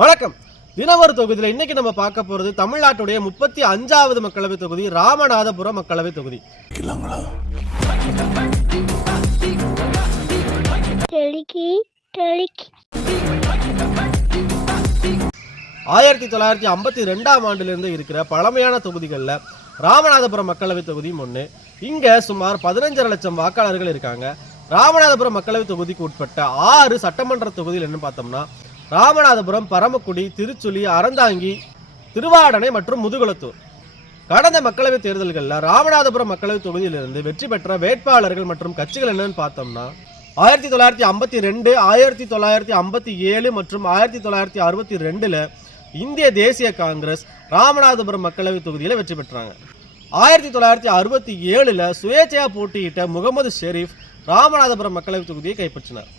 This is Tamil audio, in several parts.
வணக்கம். தினவரு தொகுதியில் இன்னைக்கு நம்ம பார்க்க போறது தமிழ்நாட்டுடைய 35வது மக்களவை தொகுதி ராமநாதபுரம் மக்களவை தொகுதி. 1952ஆம் ஆண்டிலிருந்து இருக்கிற பழமையான தொகுதிகளில் ராமநாதபுரம் மக்களவை தொகுதி ஒன்று. இங்க சுமார் 15 லட்சம் வாக்காளர்கள் இருக்காங்க. ராமநாதபுரம் மக்களவை தொகுதிக்கு உட்பட்ட 6 சட்டமன்ற தொகுதியில் என்ன பார்த்தோம்னா ராமநாதபுரம், பரமக்குடி, திருச்சுழி, அறந்தாங்கி, திருவாடனை மற்றும் முதுகுளத்தூர். கடந்த மக்களவை தேர்தல்களில் ராமநாதபுரம் மக்களவை தொகுதியிலிருந்து வெற்றி பெற்ற வேட்பாளர்கள் மற்றும் கட்சிகள் என்னன்னு பார்த்தோம்னா 1952, 1957 மற்றும் 1962 இந்திய தேசிய காங்கிரஸ் ராமநாதபுரம் மக்களவை தொகுதியில் வெற்றி பெற்றாங்க. 1967 சுயேட்சையா போட்டியிட்ட முகமது ஷெரீப் ராமநாதபுரம் மக்களவை தொகுதியை கைப்பற்றினார்.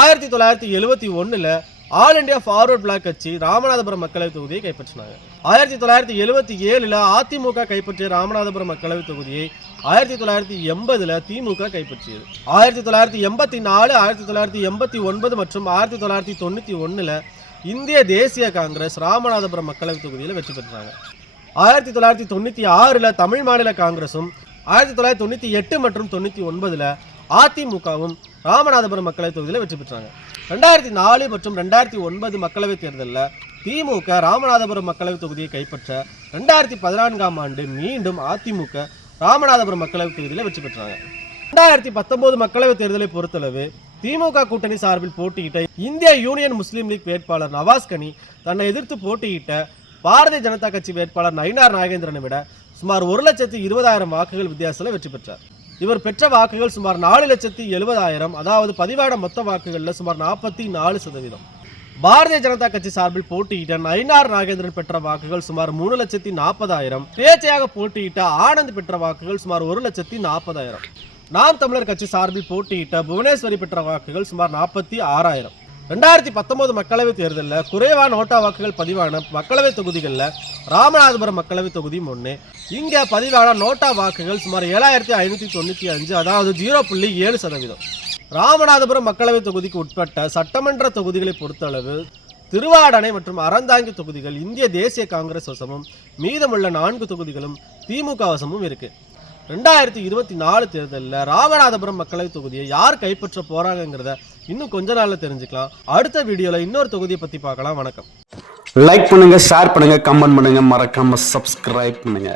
1971 ஆல் இண்டியா ஃபார்வர்ட் பிளாக் கட்சி ராமநாதபுரம் மக்களவை தொகுதியை கைப்பற்றினாங்க. 1977 அதிமுக கைப்பற்றிய ராமநாதபுரம் மக்களவை தொகுதியை 1980 திமுக கைப்பற்றியது. 1984, 1989 மற்றும் 1991 இந்திய தேசிய காங்கிரஸ் ராமநாதபுரம் மக்களவை தொகுதியில் வெற்றி பெற்றாங்க. 1996 தமிழ் மாநில காங்கிரசும் 1998 மற்றும் 99 அதிமுகவும் ராமநாதபுரம் மக்களவை தொகுதியில் வெற்றி பெற்றாங்க. 2004 மற்றும் 2009 மக்களவை தேர்தலில் திமுக ராமநாதபுரம் மக்களவை தொகுதியை கைப்பற்ற 2014ஆம் ஆண்டு மீண்டும் அதிமுக ராமநாதபுரம் மக்களவை தொகுதியில் வெற்றி பெற்றாங்க. 2019 மக்களவை தேர்தலை பொறுத்தளவு திமுக கூட்டணி சார்பில் போட்டியிட்ட இந்திய யூனியன் முஸ்லீம் லீக் வேட்பாளர் நவாஸ்கனி தன்னை எதிர்த்து போட்டியிட்ட பாரதிய ஜனதா கட்சி வேட்பாளர் நயினார் நாகேந்திரனை விட சுமார் 1,20,000 வாக்குகள் வித்தியாசத்தில் வெற்றி பெற்றார். இவர் பெற்ற வாக்குகள் சுமார் 4,70,000, அதாவது பதிவான மொத்த வாக்குகளில் சுமார் 44%. பாரதிய ஜனதா கட்சி சார்பில் போட்டியிட்ட நயினார் நாகேந்திரன் பெற்ற வாக்குகள் சுமார் 3,40,000. சுயேட்சையாக போட்டியிட்ட ஆனந்த் பெற்ற வாக்குகள் சுமார் 1,40,000. நாம் தமிழர் கட்சி சார்பில் போட்டியிட்ட புவனேஸ்வரி பெற்ற வாக்குகள் சுமார் 46,000. 2019 மக்களவை தேர்தலில் குறைவான நோட்டா வாக்குகள் பதிவான மக்களவை தொகுதிகளில் ராமநாதபுரம் மக்களவை தொகுதி ஒன்று. இங்கே பதிவான நோட்டா வாக்குகள் சுமார் 7,595, அதாவது 0.7%. ராமநாதபுரம் மக்களவை தொகுதிக்கு உட்பட்ட சட்டமன்ற தொகுதிகளை பொறுத்தளவு திருவாடனை மற்றும் அறந்தாங்கி தொகுதிகள் இந்திய தேசிய காங்கிரஸ் வசமும் மீதமுள்ள 4 தொகுதிகளும் திமுக வசமும் இருக்கு. 2024 தேர்தலில் ராமநாதபுரம் மக்களவை தொகுதியை யார் கைப்பற்ற போறாங்கிறத இன்னும் கொஞ்ச நாள்ல தெரிஞ்சுக்கலாம். அடுத்த வீடியோல இன்னொரு தொகுதியை பத்தி பார்க்கலாம். வணக்கம். லைக் பண்ணுங்க, ஷேர் பண்ணுங்க, கமெண்ட் பண்ணுங்க, மறக்காம சப்ஸ்கிரைப் பண்ணுங்க.